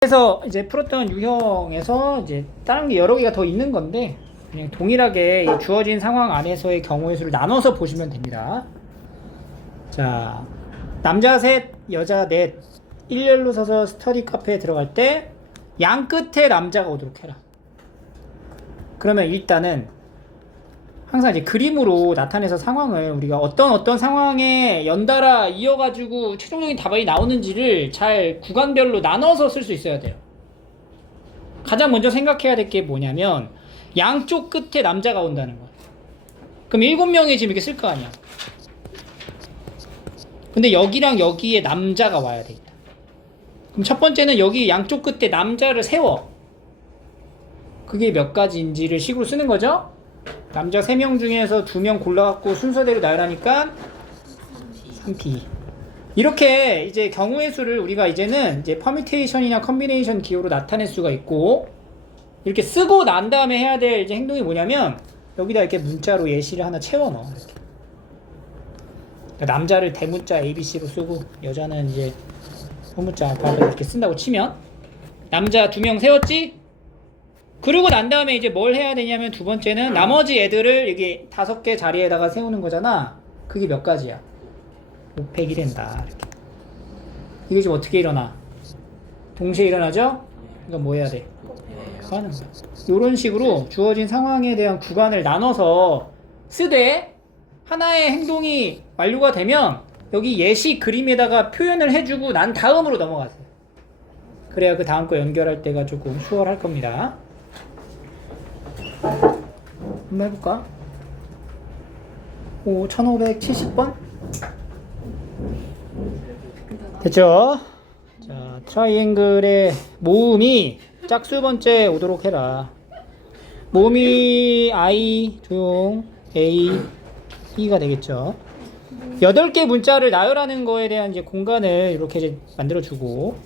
그래서 이제 풀었던 유형에서 이제 다른 게 여러 개가 더 있는 건데 그냥 동일하게 이 주어진 상황 안에서의 경우의 수를 나눠서 보시면 됩니다. 자, 남자 셋, 여자 넷, 일렬로 서서 스터디 카페에 들어갈 때 양 끝에 남자가 오도록 해라. 그러면 일단은 항상 이제 그림으로 나타내서 상황을 우리가 어떤 상황에 연달아 이어가지고 최종적인 답이 나오는지를 잘 구간별로 나눠서 쓸 수 있어야 돼요. 가장 먼저 생각해야 될 게 뭐냐면 양쪽 끝에 남자가 온다는 거야. 그럼 7명이 지금 이렇게 쓸 거 아니야. 근데 여기랑 여기에 남자가 와야 돼. 그럼 첫 번째는 여기 양쪽 끝에 남자를 세워. 그게 몇 가지인지를 식으로 쓰는 거죠. 남자 3명 중에서 2명 골라갖고 순서대로 나열하니까 3P. 이렇게 이제 경우의 수를 우리가 이제는 이제 퍼뮤테이션이나 컨비네이션 기호로 나타낼 수가 있고, 이렇게 쓰고 난 다음에 해야 될 이제 행동이 뭐냐면 여기다 이렇게 문자로 예시를 하나 채워 넣어. 이렇게. 그러니까 남자를 대문자 ABC로 쓰고 여자는 이제 소문자 알파벳 이렇게 쓴다고 치면 남자 2명 세웠지? 그러고 난 다음에 이제 뭘 해야 되냐면 두 번째는 나머지 애들을 여기 5개 자리에다가 세우는 거잖아. 그게 몇 가지야? 5팩이 된다. 이렇게. 이게 지금 어떻게 일어나? 동시에 일어나죠? 그러니까 뭐 해야 돼? 하는 거야. 이런 식으로 주어진 상황에 대한 구간을 나눠서 쓰되 하나의 행동이 완료가 되면 여기 예시 그림에다가 표현을 해주고 난 다음으로 넘어가세요. 그래야 그 다음 거 연결할 때가 조금 수월할 겁니다. 한번 해볼까? 1570번? 됐죠? 자, 트라이앵글의 모음이 짝수 번째 오도록 해라. 모음이 I, 조용, A, E가 되겠죠. 8개 문자를 나열하는 거에 대한 이제 공간을 이렇게 이제 만들어주고,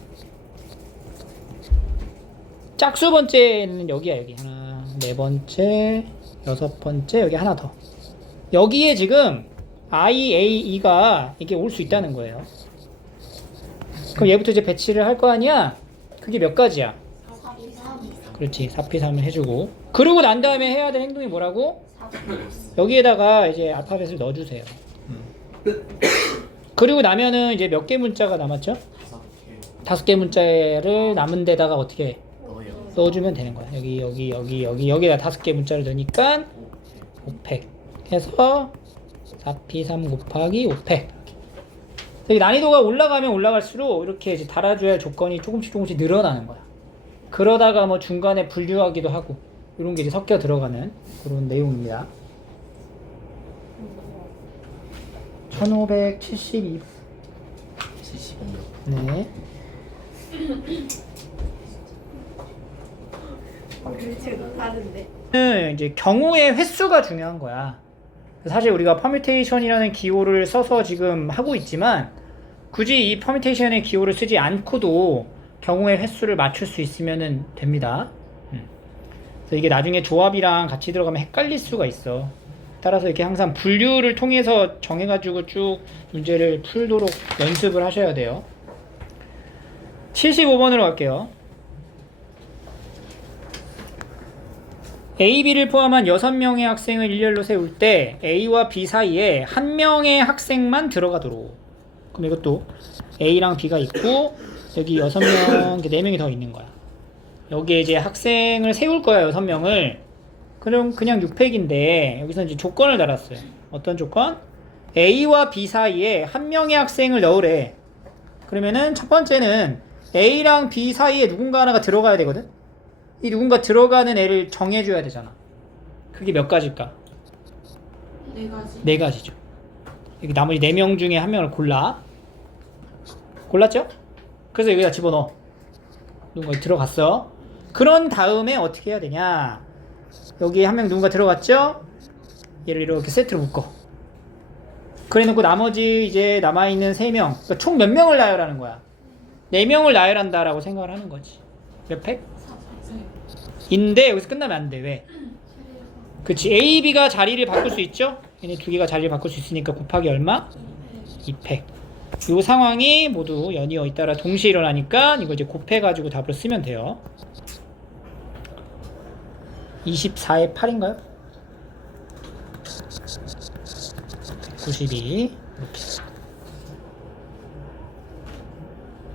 짝수 번째는 여기야, 여기. 하나, 4번째, 6번째, 여기 하나 더. 여기에 지금 I, A, E가 이게 올 수 있다는 거예요. 그럼 얘부터 이제 배치를 할 거 아니야? 그게 몇 가지야? 4P3. 그렇지, 4P3을 해주고. 그러고 난 다음에 해야 될 행동이 뭐라고? 여기에다가 이제 알파벳을 넣어주세요. 그리고 나면은 이제 몇 개 문자가 남았죠? 5개 문자를 남은 데다가 어떻게 해? 넣어주면 되는 거야. 여기다 5개 문자를 넣으니까 5팩 해서 4P3 곱하기 5팩. 난이도가 올라가면 올라갈수록 이렇게 이제 달아줘야 할 조건이 조금씩 늘어나는 거야. 그러다가 뭐 중간에 분류하기도 하고 이런 게 이제 섞여 들어가는 그런 내용입니다. 1572. 네. 이제 경우의 횟수가 중요한 거야. 사실 우리가 퍼뮤테이션이라는 기호를 써서 지금 하고 있지만 굳이 이 퍼뮤테이션의 기호를 쓰지 않고도 경우의 횟수를 맞출 수 있으면 됩니다. 그래서 이게 나중에 조합이랑 같이 들어가면 헷갈릴 수가 있어. 따라서 이렇게 항상 분류를 통해서 정해가지고 쭉 문제를 풀도록 연습을 하셔야 돼요. 75번으로 갈게요. A, B를 포함한 6명의 학생을 일렬로 세울 때 A와 B 사이에 한 명의 학생만 들어가도록. 그럼 이것도 A랑 B가 있고 여기 6명, 4명이 더 있는 거야. 여기에 이제 학생을 세울 거야, 6명을. 그럼 그냥 6팩인데 여기서 이제 조건을 달았어요. 어떤 조건? A와 B 사이에 한 명의 학생을 넣으래. 그러면은 첫 번째는 A랑 B 사이에 누군가 하나가 들어가야 되거든? 이 누군가 들어가는 애를 정해줘야 되잖아. 그게 몇 가지일까? 4가지. 4가지죠. 여기 나머지 4명 중에 한 명을 골라. 골랐죠? 그래서 여기다 집어넣어. 누군가 들어갔어. 그런 다음에 어떻게 해야 되냐? 여기에 한 명 누군가 들어갔죠? 얘를 이렇게 세트로 묶어. 그래 놓고 나머지 이제 남아있는 3명. 그러니까 총 몇 명을 나열하는 거야? 4명을 나열한다라고 생각을 하는 거지. 몇 팩? 인데 여기서 끝나면 안 돼. 왜? 그치. A, B가 자리를 바꿀 수 있죠? 얘네 2개가 자리를 바꿀 수 있으니까 곱하기 얼마? 2팩. 이 상황이 모두 연이어 잇따라 동시에 일어나니까 이걸 이제 곱해가지고 답으로 쓰면 돼요. 24의 8인가요? 92 이렇게.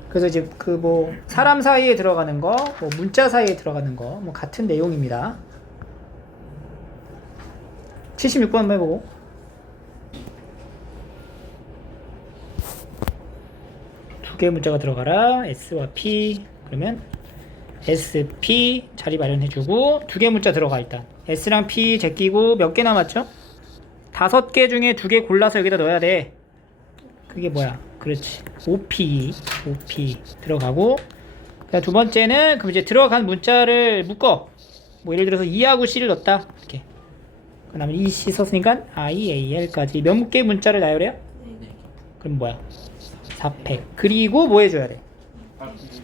그래서 이제 그 뭐 사람 사이에 들어가는 거, 뭐 문자 사이에 들어가는 거, 뭐 같은 내용입니다. 76번 한번 해보고. 두 개의 문자가 들어가라. S와 P. 그러면 SP 자리 마련해주고 두 개 문자 들어가 일단. S랑 P 제끼고 몇 개 남았죠? 5개 중에 2개 골라서 여기다 넣어야 돼. 그게 뭐야? 그렇지. OP 들어가고. 자, 두 번째는 그럼 이제 들어간 문자를 묶어. 뭐 예를 들어서 E하고 C를 넣었다. 이렇게. 그 다음에 EC 썼으니까 IAL까지 몇 개의 문자를 나열해요? 네. 그럼 뭐야? 4팩. 그리고 뭐 해줘야 돼?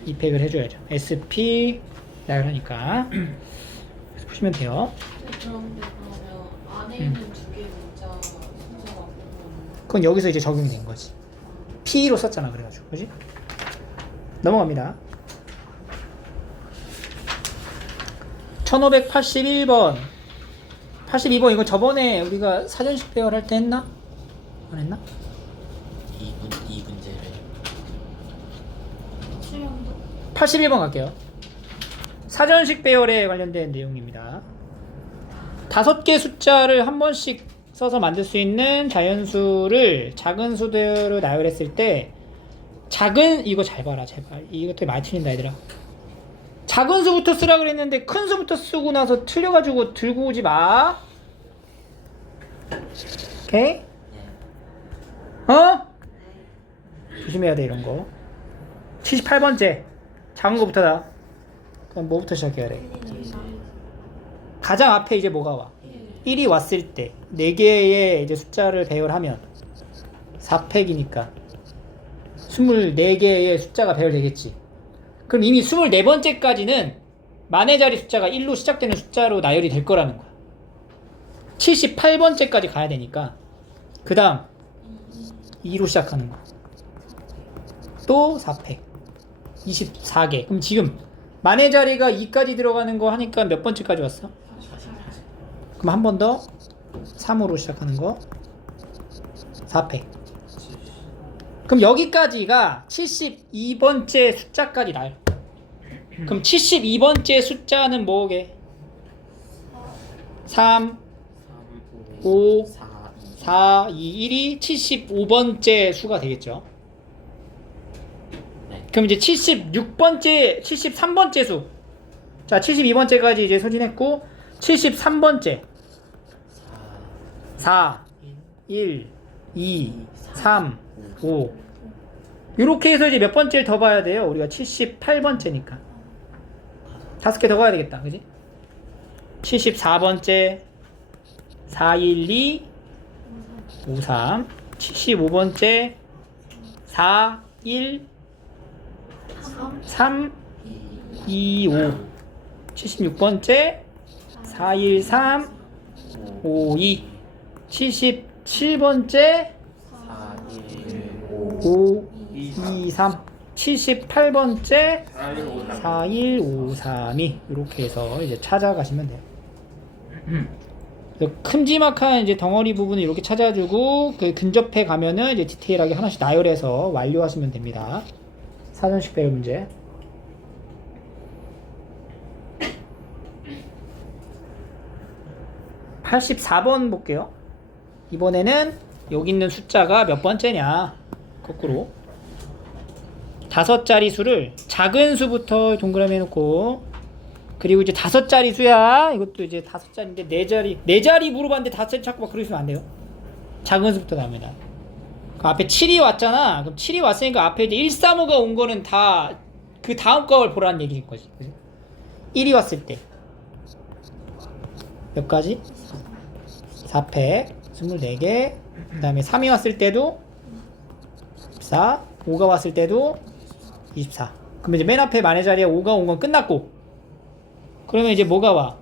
2팩을 해줘야죠. SP 나열하니까. 그래서 푸시면 돼요. 그런데 그러면 안에 있는 두 개 문자 순서가 뭐는 그건 여기서 이제 적용이 된 거지. P로 썼잖아. 그래가지고. 그지? 넘어갑니다. 1581번. 82번 이거 저번에 우리가 사전식 배열할 때 했나? 안 했나? 이 문제를 수영도 81번 갈게요. 사전식 배열에 관련된 내용입니다. 5개 숫자를 한 번씩 써서 만들 수 있는 자연수를 작은 수대로 나열했을 때 작은 이거 잘 봐라 제발. 이것도 많이 틀린다 얘들아. 작은 수부터 쓰라 그랬는데 큰 수부터 쓰고 나서 틀려가지고 들고 오지 마. 오케이? 어? 조심해야 돼 이런 거. 78번째 작은 거부터다. 그럼 뭐부터 시작해야 돼? 가장 앞에 이제 뭐가 와? 1이 왔을 때 4개의 이제 숫자를 배열하면 4팩이니까 24개의 숫자가 배열되겠지. 그럼 이미 24번째까지는 만의 자리 숫자가 1로 시작되는 숫자로 나열이 될 거라는 거야. 78번째까지 가야 되니까 그 다음 2로 시작하는 거야. 또 4팩 24개. 그럼 지금 만의 자리가 2까지 들어가는 거 하니까 몇 번째까지 왔어? 그럼 한 번 더 3으로 시작하는 거 4팩. 그럼 여기까지가 72번째 숫자까지 나요. 그럼 72번째 숫자는 뭐게? 3, 5, 4, 2, 1이 75번째 수가 되겠죠. 네. 그럼 이제 76번째, 73번째 수. 자, 72번째까지 이제 소진했고 73번째 4, 1, 2, 3, 5 이렇게 해서 이제 몇 번째를 더 봐야 돼요? 우리가 78번째니까 5개 더 가야 되겠다. 그지? 74번째 4, 1, 2, 5, 3 75번째 4, 1, 3, 2, 5 76번째 4, 1, 3, 5, 2 77번째 5, 2, 3 78번째 4, 1, 5, 3이 이렇게 해서 이제 찾아가시면 돼요. 큼지막한 이제 덩어리 부분을 이렇게 찾아주고 그 근접해 가면은 이제 디테일하게 하나씩 나열해서 완료하시면 됩니다. 사전식 배열 문제. 84번 볼게요. 이번에는 여기 있는 숫자가 몇 번째냐. 거꾸로 5자리 수를 작은 수부터 동그라미 해놓고 그리고 이제 5자리 수야. 이것도 이제 5자리인데 4자리 물어봤는데 5자리 찾고 막 그러시면 안 돼요. 작은 수부터 나옵니다. 그 앞에 7이 왔잖아. 그럼 7이 왔으니까 앞에 이제 135가 온 거는 다 그 다음 걸 보라는 얘기인 거지. 그치? 1이 왔을 때 몇 가지? 4팩 24개. 그 다음에 3이 왔을 때도 14. 5가 왔을 때도 24. 그러면 이제 맨 앞에 만의 자리에 5가 온 건 끝났고 그러면 이제 뭐가 와?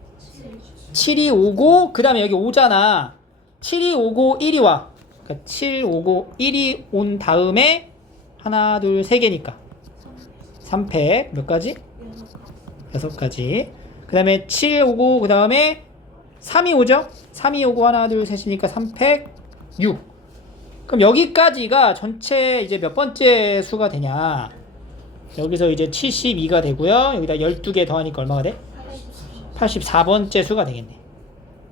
7이 오고 그 다음에 여기 5잖아. 7이 오고 1이 와. 그러니까 7, 5고 1이 온 다음에 하나, 둘, 세 개니까 3팩 몇 가지? 6가지. 그 다음에 7 오고 그 다음에 3이 오죠? 3이 오고 하나, 둘, 셋이니까 3팩 6. 그럼 여기까지가 전체 이제 몇 번째 수가 되냐? 여기서 이제 72가 되고요. 여기다 12개 더하니까 얼마가 돼? 84번째 수가 되겠네.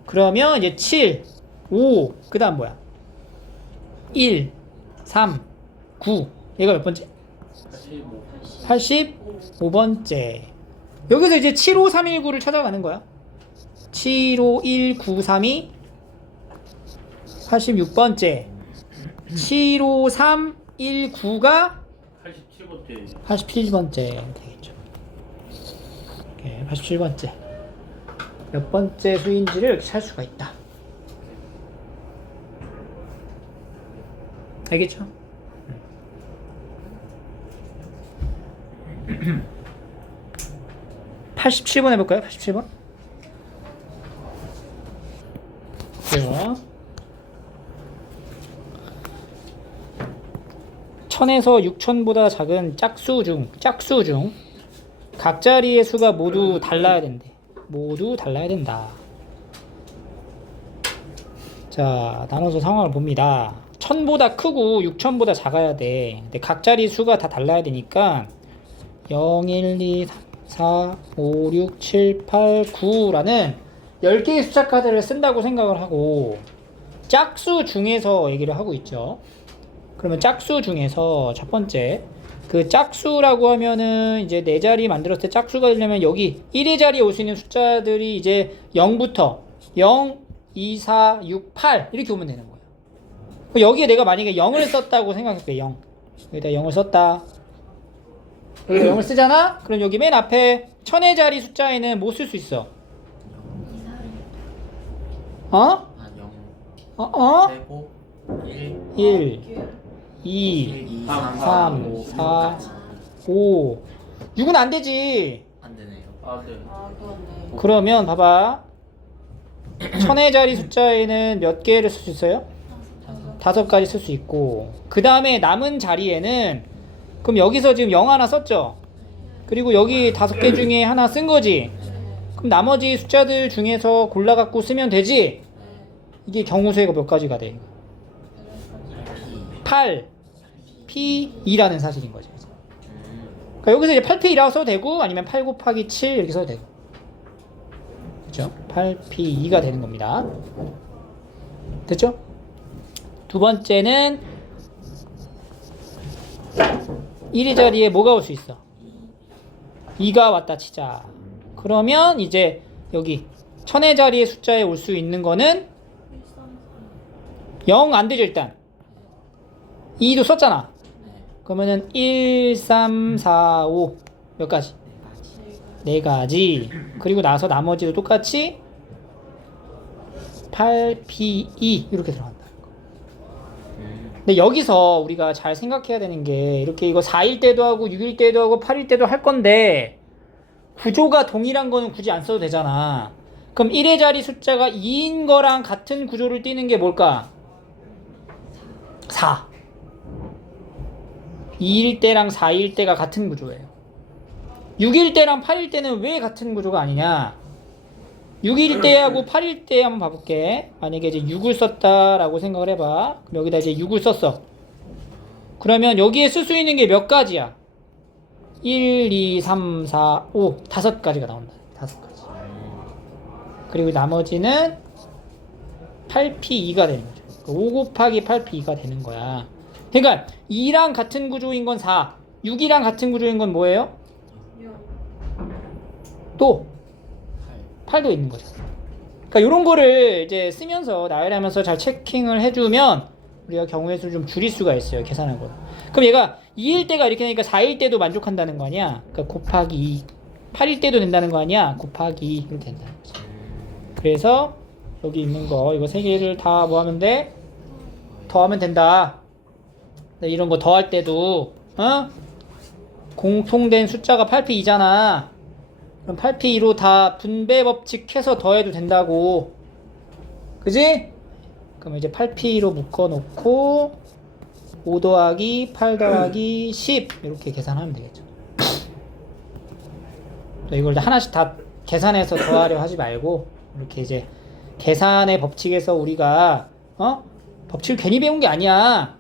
그러면 이제 7, 5, 그 다음 뭐야? 1, 3, 9. 얘가 몇 번째? 85번째. 여기서 이제 75319를 찾아가는 거야. 75193이 86번째. 75319가 87번째. 87번째 되겠죠. 오케이, 87번째. 몇 번째 수인지를 이렇게 찾을 수가 있다. 알겠죠? 87번 해볼까요? 87번? 그래요. 1000에서 6000보다 작은 짝수 중 각 자리의 수가 모두 달라야 된대. 모두 달라야 된다. 자, 나눠서 상황을 봅니다. 1000보다 크고 6000보다 작아야 돼. 근데 각 자리 수가 다 달라야 되니까 0, 1, 2, 3, 4, 5, 6, 7, 8, 9라는 10개의 숫자 카드를 쓴다고 생각을 하고 짝수 중에서 얘기를 하고 있죠. 그러면 짝수 중에서 첫 번째 그 짝수라고 하면은 이제 네 자리 만들었을 때 짝수가 되려면 여기 1의 자리에 올 수 있는 숫자들이 이제 0부터 0, 2, 4, 6, 8 이렇게 오면 되는 거예요. 여기에 내가 만약에 0을 썼다고 생각할게. 0 여기다 0을 썼다. 여기다 0을 쓰잖아? 그럼 여기 맨 앞에 1000의 자리 숫자에는 뭐 쓸 수 있어? 어? 0 빼고 1 2 3 3 4 5 6은 안 되지. 안 되네요. 아 그렇네. 그러면 봐봐. 1000의 자리 숫자에는 몇 개를 쓸 수 있어요? 5가지 쓸 수 있고 그 다음에 남은 자리에는 그럼 여기서 지금 0 하나 썼죠? 그리고 여기 5개 중에 하나 쓴 거지? 그럼 나머지 숫자들 중에서 골라갖고 쓰면 되지? 이게 경우수가 몇 가지가 돼? 8, P2라는 사실인 거죠. 그러니까 여기서 이제 8P2라고 써도 되고 아니면 8 곱하기 7 이렇게 써도 되고 그렇죠? 8P2가 되는 겁니다. 됐죠? 두 번째는 1의 자리에 뭐가 올 수 있어? 2가 왔다 치자. 그러면 이제 여기 1000의 자리의 숫자에 올 수 있는 거는 0 안 되죠 일단. 2도 썼잖아. 그러면은 1, 3, 4, 5 몇 가지? 4가지. 그리고 나서 나머지도 똑같이 8, P, 2 이렇게 들어간다. 근데 여기서 우리가 잘 생각해야 되는 게 이렇게 이거 4일 때도 하고 6일 때도 하고 8일 때도 할 건데 구조가 동일한 거는 굳이 안 써도 되잖아. 그럼 1의 자리 숫자가 2인 거랑 같은 구조를 띠는 게 뭘까? 4. 2일 때랑 4일 때가 같은 구조예요. 6일 때랑 8일 때는 왜 같은 구조가 아니냐? 6일 때하고 8일 때 한번 봐볼게. 만약에 이제 6을 썼다라고 생각을 해봐. 그럼 여기다 이제 6을 썼어. 그러면 여기에 쓸 수 있는 게 몇 가지야? 1, 2, 3, 4, 5 5가지가 나온다. 5가지. 그리고 나머지는 8P2가 되는 거죠. 5 곱하기 8P2가 되는 거야. 그러니까 2랑 같은 구조인 건 4, 6이랑 같은 구조인 건 뭐예요? 또 8도 있는 거죠. 그러니까 이런 거를 이제 쓰면서 나열하면서 잘 체킹을 해주면 우리가 경우의 수를 좀 줄일 수가 있어요. 계산하고. 그럼 얘가 2일 때가 이렇게 되니까 4일 때도 만족한다는 거 아니야? 그러니까 곱하기 2. 8일 때도 된다는 거 아니야? 곱하기 2 이렇게 된다는 거죠. 그래서 여기 있는 거 이거 3개를 다 뭐 하면 돼? 더하면 된다. 이런 거 더할 때도 공통된 숫자가 8P2잖아. 그럼 8P2로 다 분배 법칙 해서 더해도 된다고. 그지? 그럼 이제 8P2로 묶어놓고 5 더하기 8 더하기 10 이렇게 계산하면 되겠죠. 또 이걸 하나씩 다 계산해서 더하려 하지 말고 이렇게 이제 계산의 법칙에서 우리가 법칙을 괜히 배운 게 아니야.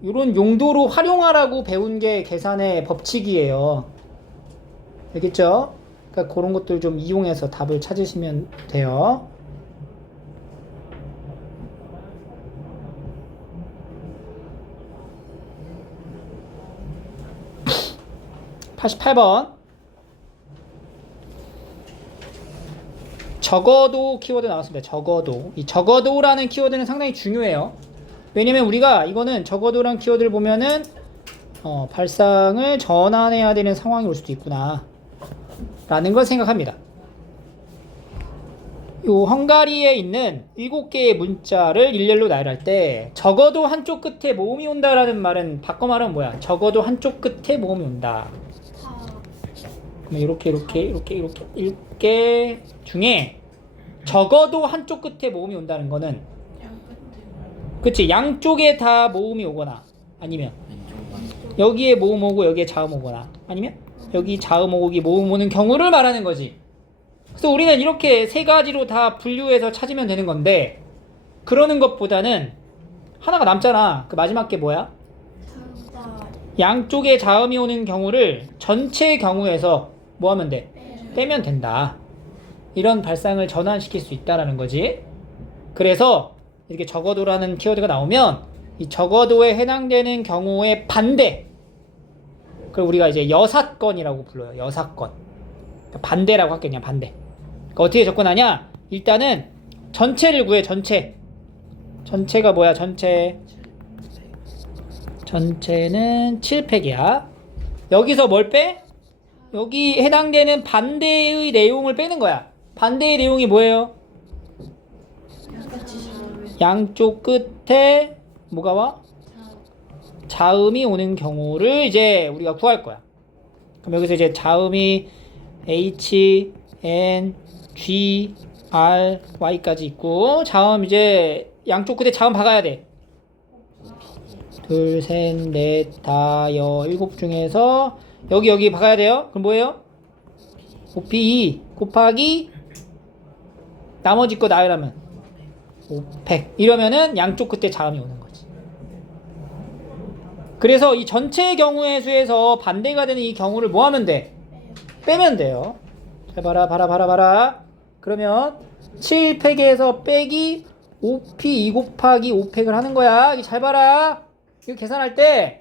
이런 용도로 활용하라고 배운 게 계산의 법칙이에요. 알겠죠? 그러니까 그런 것들 좀 이용해서 답을 찾으시면 돼요. 88번. 적어도 키워드 나왔습니다. 적어도. 이 적어도라는 키워드는 상당히 중요해요. 왜냐면 우리가 이거는 적어도란 키워드를 보면은 발상을 전환해야 되는 상황이 올 수도 있구나 라는 걸 생각합니다. 요 헝가리에 있는 7개의 문자를 일렬로 나열할 때 적어도 한쪽 끝에 모음이 온다라는 말은 바꿔 말하면 뭐야? 적어도 한쪽 끝에 모음이 온다. 그럼 이렇게 중에 적어도 한쪽 끝에 모음이 온다는 거는 그치, 양쪽에 다 모음이 오거나 아니면 여기에 모음 오고 여기에 자음 오거나 아니면 여기 자음 오고 여기 모음 오는 경우를 말하는 거지. 그래서 우리는 이렇게 세 가지로 다 분류해서 찾으면 되는 건데 그러는 것보다는 하나가 남잖아. 그 마지막 게 뭐야? 양쪽에 자음이 오는 경우를 전체 경우에서 뭐 하면 돼? 빼면 된다. 이런 발상을 전환시킬 수 있다라는 거지. 그래서 이렇게 적어도라는 키워드가 나오면 이 적어도에 해당되는 경우의 반대, 그걸 우리가 이제 여사건이라고 불러요. 여사건. 반대라고 할게. 그냥 반대. 그러니까 어떻게 접근하냐? 일단은 전체를 구해. 전체가 뭐야? 전체는 7팩이야. 여기서 뭘 빼? 여기 해당되는 반대의 내용을 빼는 거야. 반대의 내용이 뭐예요? 양쪽 끝에 뭐가 와? 자음이 오는 경우를 이제 우리가 구할 거야. 그럼 여기서 이제 자음이 H, N, G, R, Y까지 있고 자음 이제 양쪽 끝에 자음 박아야 돼. 둘, 셋, 넷, 다, 여, 7 중에서 여기 박아야 돼요. 그럼 뭐예요? OP2 곱하기 나머지 거 나열하면 5팩. 이러면은 양쪽 끝에 자음이 오는 거지. 그래서 이 전체 경우의 수에서 반대가 되는 이 경우를 뭐 하면 돼? 빼면 돼요. 잘 봐라. 그러면 7팩에서 빼기 5P2 곱하기 5팩을 하는 거야. 잘 봐라. 이거 계산할 때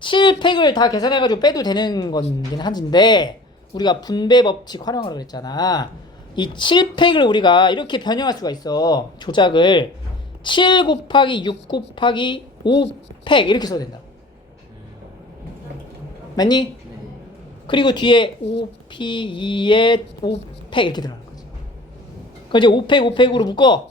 7팩을 다 계산해가지고 빼도 되는 건긴 한데 우리가 분배 법칙 활용하라고 그랬잖아. 이 7팩을 우리가 이렇게 변형할 수가 있어. 조작을 7 곱하기 6 곱하기 5팩 이렇게 써도 된다. 맞니? 그리고 뒤에 5P2에 5팩 이렇게 들어가는 거지. 그럼 이제 5팩 5팩으로 묶어.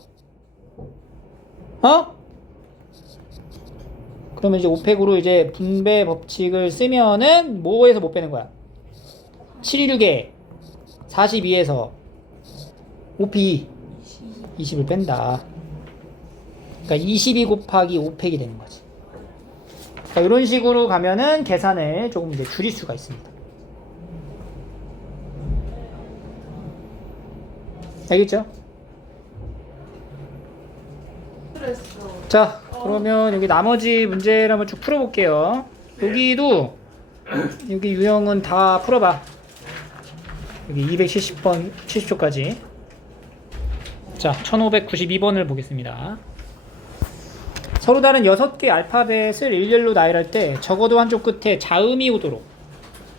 그러면 이제 5팩으로 이제 분배 법칙을 쓰면은 뭐에서 못 빼는 거야? 716에 42에서 5P 20을 뺀다. 그러니까 22 곱하기 5팩이 되는 거지. 그러니까 이런 식으로 가면은 계산을 조금 이제 줄일 수가 있습니다. 알겠죠? 자, 그러면 여기 나머지 문제를 한번 쭉 풀어볼게요. 여기도 여기 유형은 다 풀어봐. 여기 270번 70초까지. 자, 1592번을 보겠습니다. 서로 다른 6개 알파벳을 일렬로 나열할 때 적어도 한쪽 끝에 자음이 오도록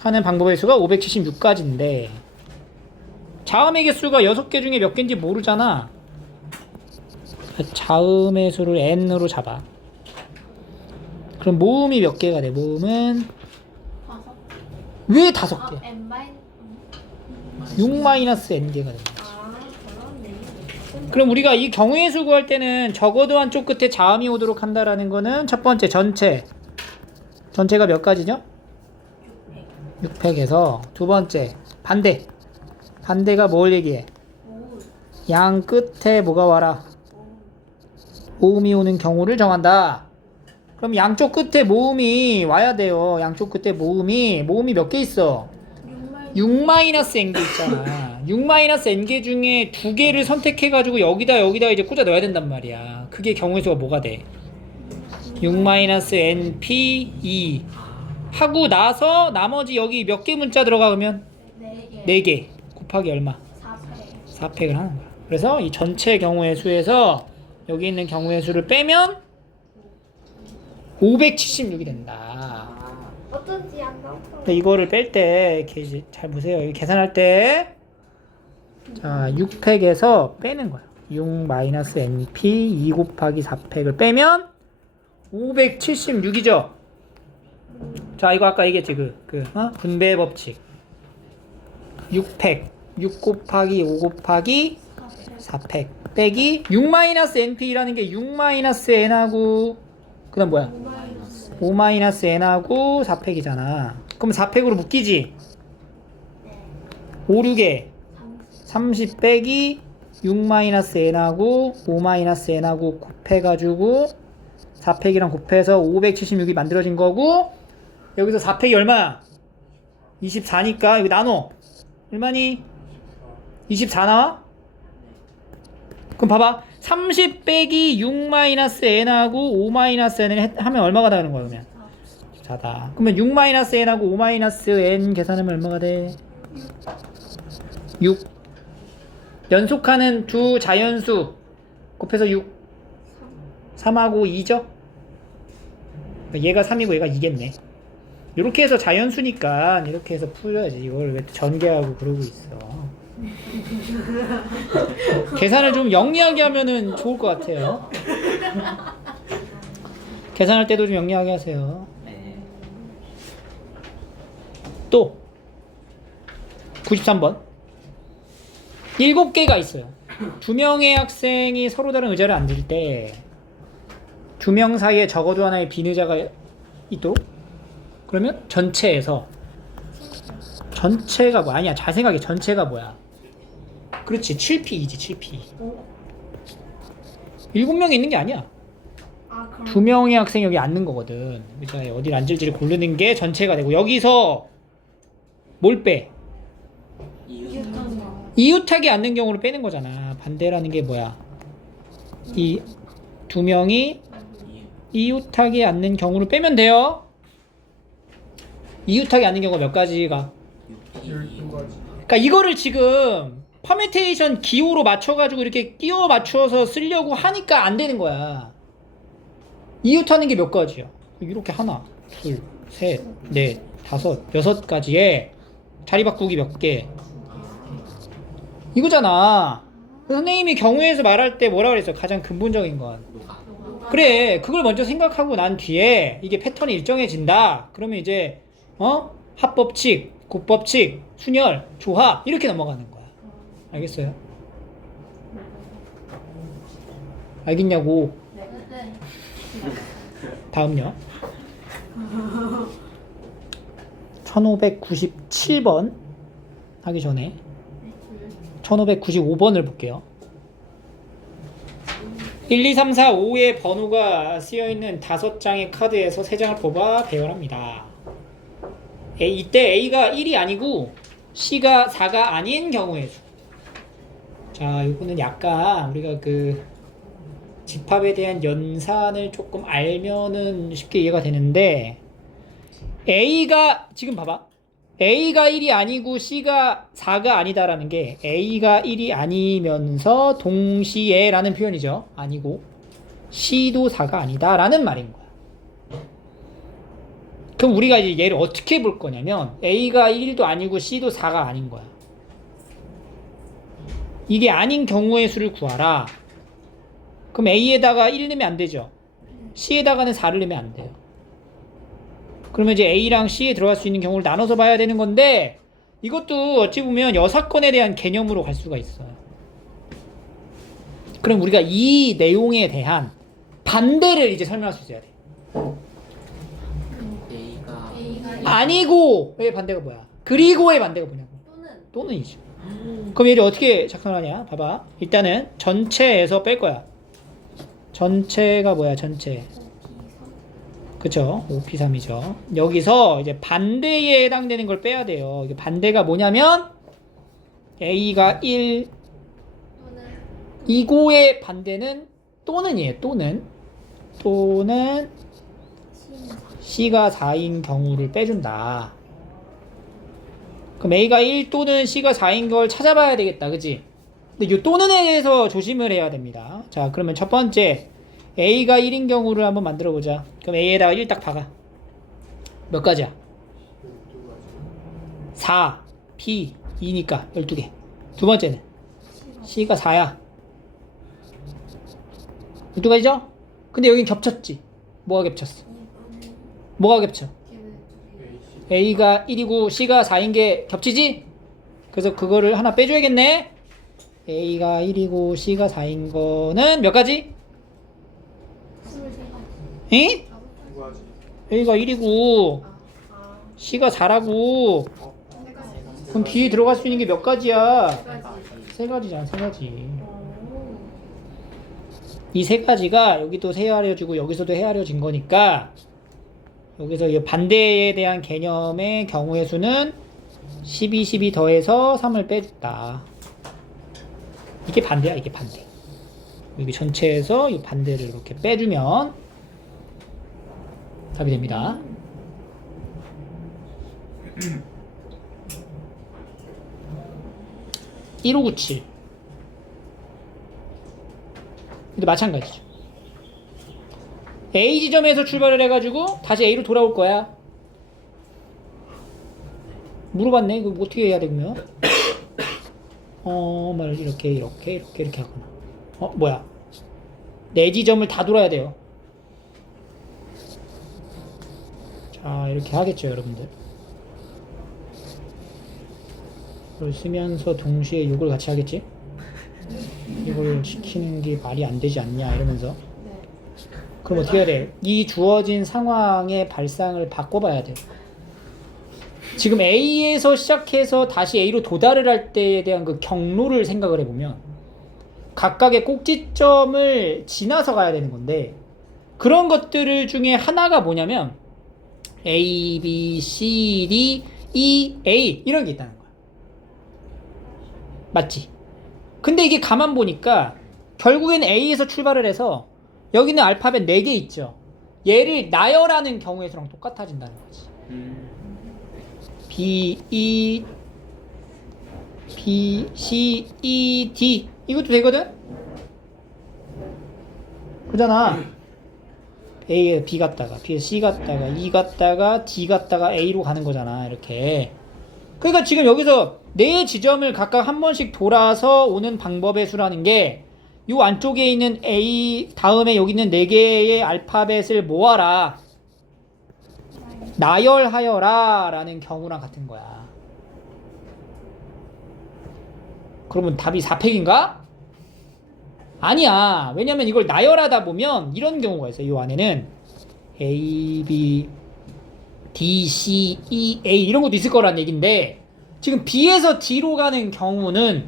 하는 방법의 수가 576가지인데 자음의 개수가 6개 중에 몇 개인지 모르잖아. 자음의 수를 n으로 잡아. 그럼 모음이 몇 개가 돼? 모음은 왜 5개? 6-n 개가 됩니다. 그럼 우리가 이 경우의 수 구할 때는 적어도 한쪽 끝에 자음이 오도록 한다라는 거는 첫 번째 전체가 몇 가지죠? 6팩에서 두 번째 반대가 뭘 얘기해? 양 끝에 뭐가 와라? 모음이 오는 경우를 정한다. 그럼 양쪽 끝에 모음이 와야 돼요. 양쪽 끝에 모음이 몇 개 있어? 6-n개 있잖아. 6-n개 중에 2개를 선택해가지고 여기다 이제 꽂아 넣어야 된단 말이야. 그게 경우의 수가 뭐가 돼? 6-np2 하고 나서 나머지 여기 몇 개 문자 들어가 그러면? 4개 곱하기 얼마? 4팩을 하는 거야. 그래서 이 전체 경우의 수에서 여기 있는 경우의 수를 빼면 576이 된다. 어쩐지 안 나와. 근데 이거를 뺄 때 이렇게 이제 잘 보세요. 여기 계산할 때 자, 6팩에서 빼는 거야. 6-np 2 곱하기 4팩을 빼면 576이죠. 자, 이거 아까 얘기했지. 분배 법칙. 6팩 6 곱하기 5 곱하기 4팩 빼기 6-np라는 게 6-n하고 그 다음 뭐야? 5-n하고 4팩이잖아. 그럼 4팩으로 묶이지? 5, 6에 30 빼기 6-n하고 5-n하고 곱해가지고 4팩이랑 곱해서 576이 만들어진 거고, 여기서 4팩이 얼마야? 24니까 여기 나눠 얼마니? 24 나와? 그럼 봐봐. 30 빼기 6-n하고 5-n을 하면 얼마가 나가는 거야 그러면? 4다. 그러면 6-n하고 5-n 계산하면 얼마가 돼? 6. 연속하는 두 자연수 곱해서 6. 3하고 2죠? 얘가 3이고 얘가 2겠네. 이렇게 해서 자연수니까 이렇게 해서 풀어야지. 이걸 왜 전개하고 그러고 있어. 계산을 좀 영리하게 하면은 좋을 것 같아요. 계산할 때도 좀 영리하게 하세요. 네. 또 93번 7개가 있어요. 2명의 학생이 서로 다른 의자를 앉을 때 2명 사이에 적어도 하나의 빈 의자가 있도록, 그러면 전체가 뭐야? 아니야, 잘 생각해. 전체가 뭐야? 그렇지, 7P이지. 7P. 7명이 있는 게 아니야. 아, 그럼 2명의 학생이 여기 앉는 거거든. 의자에 어디를 앉을지를 고르는 게 전체가 되고, 여기서 뭘 빼? 이웃하게 앉는 경우를 빼는 거잖아. 반대라는 게 뭐야? 이 2명이 이웃하게 앉는 경우를 빼면 돼요. 이웃하게 앉는 경우가 몇 가지가? 12가지. 그러니까 이거를 지금 퍼뮤테이션 기호로 맞춰가지고 이렇게 끼워 맞춰서 쓰려고 하니까 안 되는 거야. 이웃하는 게 몇 가지야? 이렇게 하나, 둘, 셋, 넷, 다섯, 6가지에 자리 바꾸기 몇 개? 이거잖아. 선생님이 경우에서 말할 때 뭐라 그랬어? 가장 근본적인 건. 그래, 그걸 먼저 생각하고 난 뒤에 이게 패턴이 일정해진다. 그러면 이제 합법칙, 곱법칙, 순열, 조화 이렇게 넘어가는 거야. 알겠어요? 알겠냐고. 다음요. 1597번 하기 전에 1595번을 볼게요. 1, 2, 3, 4, 5의 번호가 쓰여있는 5장의 카드에서 3장을 뽑아 배열합니다. 이때 A가 1이 아니고 C가 4가 아닌 경우의 수. 자, 이거는 약간 우리가 집합에 대한 연산을 조금 알면은 쉽게 이해가 되는데, A가 지금 봐봐. A가 1이 아니고 C가 4가 아니다라는 게 A가 1이 아니면서 동시에 라는 표현이죠. 아니고 C도 4가 아니다 라는 말인 거야. 그럼 우리가 이제 얘를 어떻게 볼 거냐면 A가 1도 아니고 C도 4가 아닌 거야. 이게 아닌 경우의 수를 구하라. 그럼 A에다가 1 넣으면 안 되죠. C에다가는 4를 넣으면 안 돼요. 그러면 이제 A랑 C에 들어갈 수 있는 경우를 나눠서 봐야 되는 건데, 이것도 어찌 보면 여사건에 대한 개념으로 갈 수가 있어요. 그럼 우리가 이 내용에 대한 반대를 이제 설명할 수 있어야 돼. A가 아니고의 반대가 뭐야? 그리고의 반대가 뭐냐고. 또는이죠. 그럼 얘를 어떻게 작성하냐? 봐봐. 일단은 전체에서 뺄 거야. 전체가 뭐야? 전체. 그쵸? 5P3이죠. 여기서 이제 반대에 해당되는 걸 빼야 돼요. 이게 반대가 뭐냐면 A가 1 또는 이고의 반대는 또는이에요. 또는 C가 4인 경우를 빼준다. 그럼 A가 1 또는 C가 4인 걸 찾아봐야 되겠다. 그치? 근데 이 또는에 대해서 조심을 해야 됩니다. 자, 그러면 첫 번째 A가 1인 경우를 한번 만들어 보자. 그럼 A에다가 1 딱 박아. 몇 가지야? 4, P, 2니까 12개. 두 번째는 C가 4야. 12가지죠? 근데 여긴 겹쳤지? 뭐가 겹쳤어? 뭐가 겹쳐? A가 1이고 C가 4인 게 겹치지? 그래서 그거를 하나 빼줘야겠네. A가 1이고 C가 4인 거는 몇 가지? 23가지. 응? 두 가지. A가 1이고 아, C가 4라고. 그럼 뒤에 들어갈 수 있는 게 몇 가지야? 세 가지잖아, 세 가지. 이 세 가지가 여기도 헤아려지고 여기서도 헤아려진 거니까 여기서 이 반대에 대한 개념의 경우의 수는 12, 12 더해서 3을 빼줬다. 이게 반대야, 이게 반대. 여기 전체에서 이 반대를 이렇게 빼주면 답이 됩니다. 1597. 근데 마찬가지죠. A 지점에서 출발을 해가지고 다시 A로 돌아올 거야. 물어봤네. 이거 어떻게 해야 되면? 말 이렇게 하거나. 뭐야? 네 지점을 다 돌아야 돼요. 자, 이렇게 하겠죠, 여러분들. 이걸 쓰면서 동시에 이걸 같이 하겠지? 이걸 시키는 게 말이 안 되지 않냐 이러면서. 그럼 어떻게 해야 돼? 이 주어진 상황의 발상을 바꿔봐야 돼. 지금 A에서 시작해서 다시 A로 도달을 할 때에 대한 그 경로를 생각을 해보면 각각의 꼭지점을 지나서 가야 되는 건데 그런 것들을 중에 하나가 뭐냐면 A, B, C, D, E, A 이런 게 있다는 거야. 맞지? 근데 이게 가만 보니까 결국엔 A에서 출발을 해서 여기는 알파벳 4개 있죠. 얘를 나열하는 경우의 수랑 똑같아진다는 거지. B, E, B, C, E, D 이것도 되거든? 그잖아. A에 B 갔다가 B에 C 갔다가 E 갔다가 D 갔다가 A로 가는 거잖아. 이렇게. 그러니까 지금 여기서 네 지점을 각각 한 번씩 돌아서 오는 방법의 수라는 게 요 안쪽에 있는 A 다음에 여기 있는 4개의 알파벳을 모아라. 나열하여라 라는 경우랑 같은 거야. 그러면 답이 4팩인가? 아니야. 왜냐면 이걸 나열하다 보면 이런 경우가 있어요. 이 안에는 A, B, D, C, E, A 이런 것도 있을 거란 얘기인데 지금 B에서 D로 가는 경우는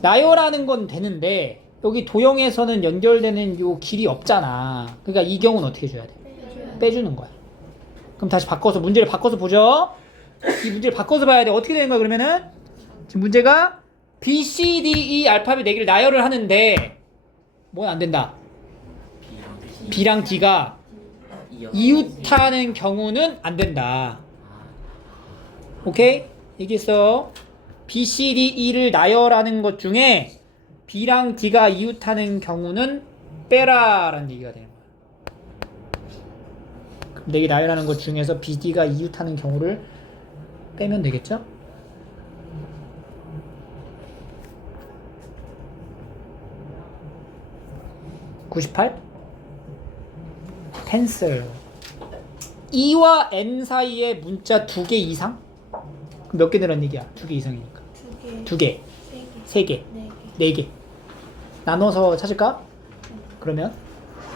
나열하는 건 되는데 여기 도형에서는 연결되는 요 길이 없잖아. 그러니까 이 경우는 어떻게 해줘야 돼? 빼주는 거야. 그럼 다시 바꿔서 문제를 바꿔서 보죠. 이 문제를 바꿔서 봐야 돼. 어떻게 되는 거야 그러면은? 지금 문제가 B, C, D, E 알파벳 4개를 나열을 하는데 뭐는 안 된다. B랑 D가 이웃하는 경우는 안 된다. 오케이? 얘기했어. B, C, D, E를 나열하는 것 중에 B랑 D가 이웃하는 경우는 빼라 라는 얘기가 되는 거야. 그럼 4개 나열하는 것 중에서 B, D가 이웃하는 경우를 빼면 되겠죠? (98) 펜슬 E와 N 사이에 문자 2개 이상? 그럼 몇 개 늘었는 얘기야? 2개 이상이니까 2개, 3개, 4개 나눠서 찾을까? 그러면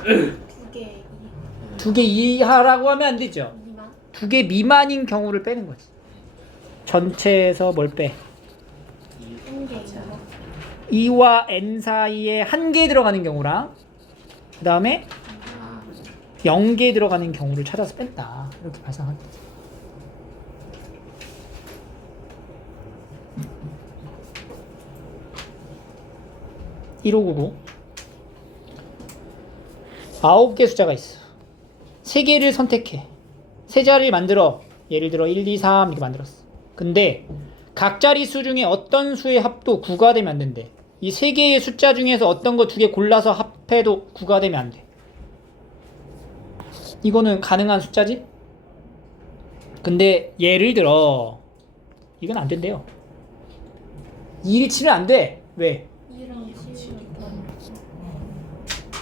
2개 2개 이하라고 하면 안 되죠. 미만 2개 미만인 경우를 빼는 거지. 전체에서 뭘 빼? 1개 E와 N 사이에 1개 들어가는 경우랑 그 다음에 0개 들어가는 경우를 찾아서 뺀다. 이렇게 발상하게 되죠. (1599) 9개 숫자가 있어. 3개를 선택해. 세 자리를 만들어. 예를 들어 1, 2, 3 이렇게 만들었어. 근데 각 자릿수 중에 어떤 수의 합도 9가 되면 안 된대. 이 3개의 숫자 중에서 어떤 거 2개 골라서 합해도 9가 되면 안 돼. 이거는 가능한 숫자지? 근데 예를 들어 이건 안 된대요. 2를 치면 안 돼. 왜? 2랑 7은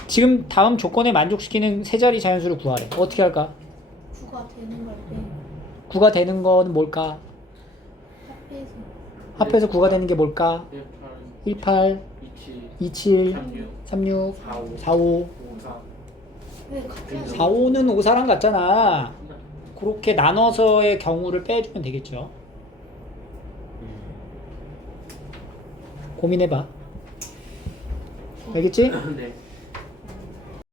지금 다음 조건에 만족시키는 세 자리 자연수를 구하래. 어떻게 할까? 9가 되는 걸 빼. 9가 되는 건 뭘까? 합해서 합해서 9가 되는 게 뭘까? 18, 18, 27, 27, 36, 36, 45, 45. 54. 왜 갑자기 45는 5사랑 같잖아. 그렇게 나눠서의 경우를 빼주면 되겠죠. 고민해봐. 알겠지? 네.